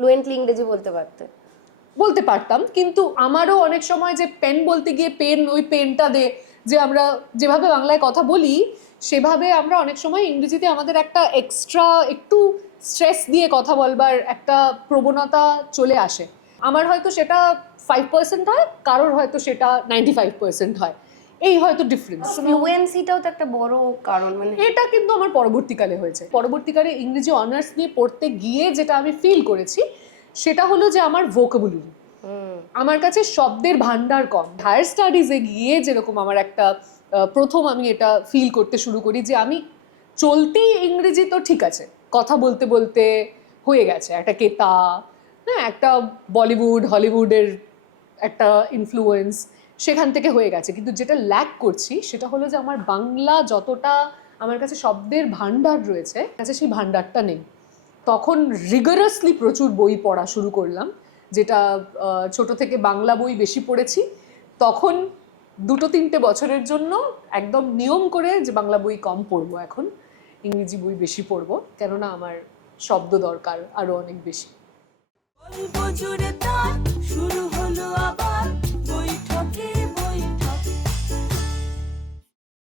Fluently ইংরেজি বলতে পারতে? বলতে পারতাম, কিন্তু আমারও অনেক সময় যে পেন বলতে গিয়ে পেন, ওই পেনটা দে, যে আমরা যেভাবে বাংলায় কথা বলি সেভাবে আমরা অনেক সময় ইংরেজিতে আমাদের একটা এক্সট্রা একটু স্ট্রেস দিয়ে কথা বলবার একটা প্রবণতা চলে আসে। আমার হয়তো সেটা 5% হয়, কারোর হয়তো সেটা 95% হয়, এই হয়তো ডিফারেন্স। ফ্লুয়েন্সিটাও তো একটা বড় কারণ, মানে এটা কিন্তু আমার পরবর্তীকালে হয়েছে। পরবর্তীকালে ইংরেজি অনার্স নিয়ে পড়তে গিয়ে যেটা আমি ফিল করেছি সেটা হলো যে আমার ভোকাবুলারি, আমার কাছে শব্দের ভান্ডার কম। হায়ার স্টাডিজে গিয়ে যেরকম আমার একটা প্রথম আমি এটা ফিল করতে শুরু করি যে আমি চলতি ইংরেজি তো ঠিক আছে, কথা বলতে বলতে হয়ে গেছে একটা কেতা, হ্যাঁ, একটা বলিউড হলিউডের একটা ইনফ্লুয়েন্স সেখান থেকে হয়ে গেছে, কিন্তু যেটা ল্যাক করছি সেটা হলো যে আমার বাংলা যতটা আমার কাছে শব্দের ভান্ডার রয়েছে, কাছে সেই ভান্ডারটা নেই। তখন রিগারাসলি প্রচুর বই পড়া শুরু করলাম, যেটা ছোট থেকে বাংলা বই বেশি পড়েছি। তখন 2-3 বছরের জন্য একদম নিয়ম করে যে বাংলা বই কম পড়বো, এখন ইংরেজি বই বেশি পড়বো, কেননা আমার শব্দ দরকার আরো অনেক বেশি।